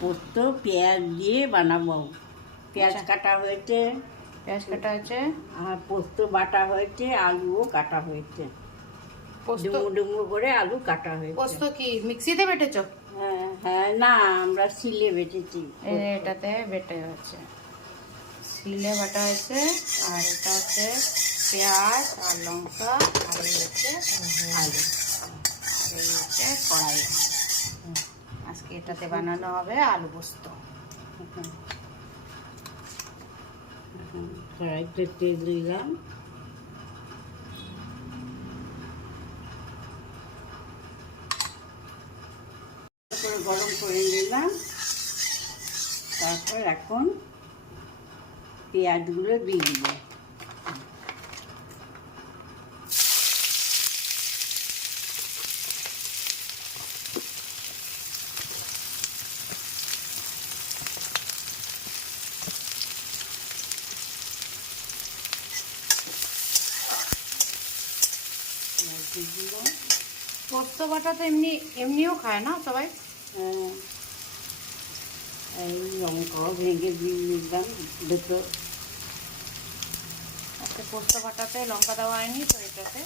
পোস্ত পেঁয়াজ দিয়ে বানাবো। পেঁয়াজ কাটা হয়েছে, আর পোস্ত বাটা হয়েছে, আলুও কাটা হয়েছে, ডুমো ডুমো করে আলু কাটা হয়েছে। পোস্ত কি মিক্সিতে বেটেছো? হ্যাঁ হ্যাঁ, না আমরা শিলে বেটেছি। এটাতে বেটে হচ্ছে, শিলে বাটা হয়েছে। আর এটা হচ্ছে পেঁয়াজ আর লঙ্কা, আর এই হচ্ছে আলু, আর এই হচ্ছে কড়াই। আজকে এটাতে বানানো হবে আলু পোস্ত। কড়াইতে তেল দিলাম, তারপরে গরম করে নিলাম। তারপর এখন পেঁয়াজগুলো দিয়ে দিব। পোস্ত বাটা তো এমনিও খায় না সবাই। এই লঙ্কাও ভেঙে দিয়ে দিলাম দুটো। আজকে পোস্ত বাটাতে লঙ্কা দেওয়া হয়নি তো এটাতে।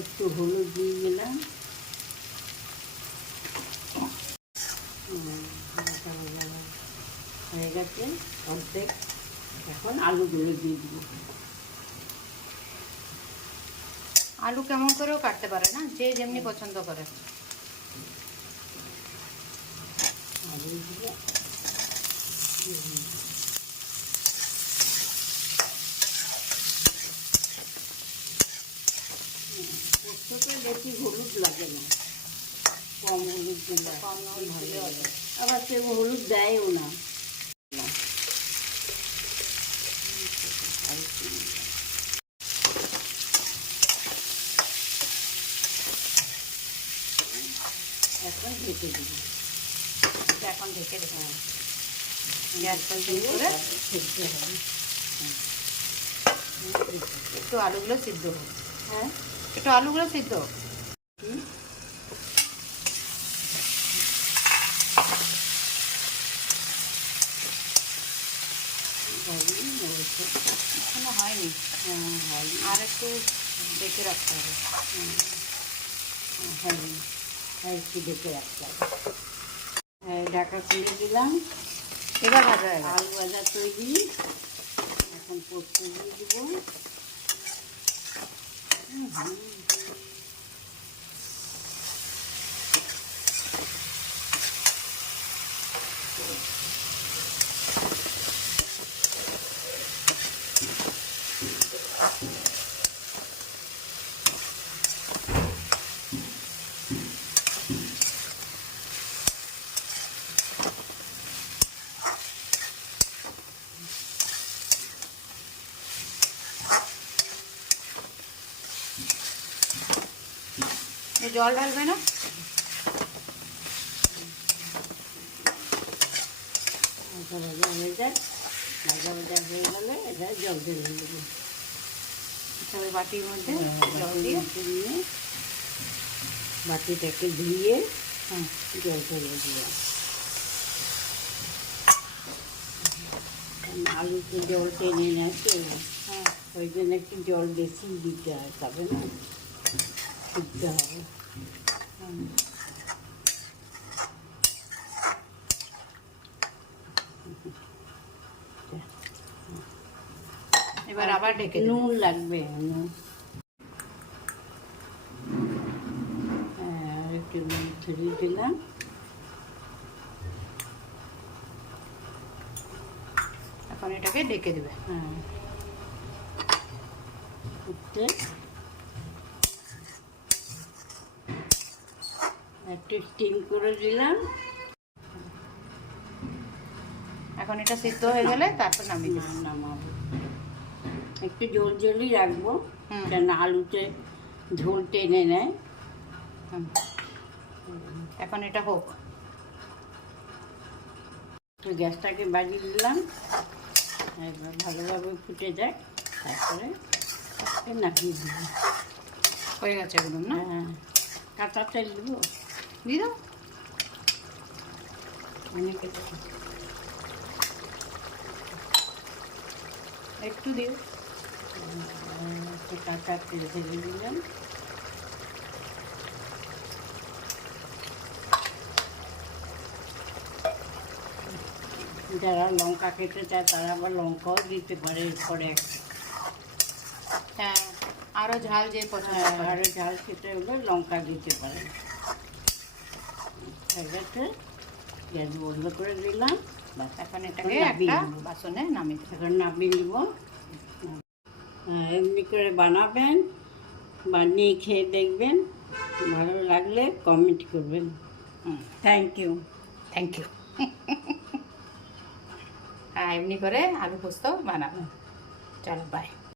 একটু হলুদ দিয়ে দিলাম। হয়ে গেছে অর্ধেক। এখন আলুগুলো দিয়ে দিব। আলু কেমন করেও কাটতে পারে না, যে যেমনি পছন্দ করে। আলু দিয়ে পোস্ততে বেশি হলুদ লাগে না, কম হলুদ দিলে ভালো লাগে। আবার কেউ হলুদ দেয়ও না। এখন ঢেকে দিব। এখন ঢেকে দেবো, গ্যাসটা দিয়ে করে সেদ্ধ হবে। একটু আলুগুলো সিদ্ধ হোক। হ্যাঁ, একটু আলুগুলো সিদ্ধ হোক। এখনো হয়নি, আর একটু ডেকে রাখতে হবে। হ্যাঁ, একটু ডেকে রাখতে হবে। ঢাকা খুলে দিলাম। এবার ভাজা হয়ে গেছে। আলু ভাজা তৈরি। এখন পোস্ত দিয়ে দিব। জল ঢালবে না? ভাজা ভাজা হয়ে যায়। ভাজা ভাজা হয়ে গেলে এটা জল দিয়ে দেবো। তবে বাটির মধ্যে জল দিয়ে নিয়ে বাটিটাকে ধুয়ে জলটা দিয়ে দিলাম। আলুতে জল টেনে নেয় তো, ওই জন্য একটু জল বেশি দিতে হয়, তবে না সিদ্ধ হবে। এবার আবার ঢেকে নুন লাগবে, নুন। আর একটু নুন ছড়িয়ে দিলাম। এখন এটাকে ঢেকে দেবে। একটু স্টিম করে দিলাম। এখন এটা সিদ্ধ হয়ে গেলে তারপর নামিয়ে দেবো। নামাবো। একটু ঝোল ঝোলই রাখবো, কেন আলুতে ঝোল টেনে নেয়। এখন এটা হোক। গ্যাসটাকে বাজিয়ে দিলাম। এবার ভালোভাবে ফুটে যায়, তারপরে নামিয়ে দিব। হয়ে গেছে একদম না? হ্যাঁ, কাঁচা তেল দেবো, দিয়ে দাও। অনেকে দেবো। একটু দিও। একটু কাঁচা তেল ঢেলে দিলাম। যারা লঙ্কা খেতে চায় তারা আবার লঙ্কাও দিতে পারে এরপরে একটা। হ্যাঁ, আরও ঝাল যে পছন্দ হ্যাঁ, করে। আরও ঝাল খেতে হলে লঙ্কা দিতে পারে। হয়ে গেছে, গ্যাস বন্ধ করে দিলাম। বাস, এখন এটাকে নামিয়ে একটা নেবো। বাসনে নামিয়ে দেবো। এখন নামিয়ে নিব। এমনি করে বানাবেন, বানিয়ে খেয়ে দেখবেন, ভালো লাগলে কমেন্ট করবেন। Thank you. Thank you. হ্যাঁ, এমনি করে আলু পোস্ত বানাবো। চলো, বাই।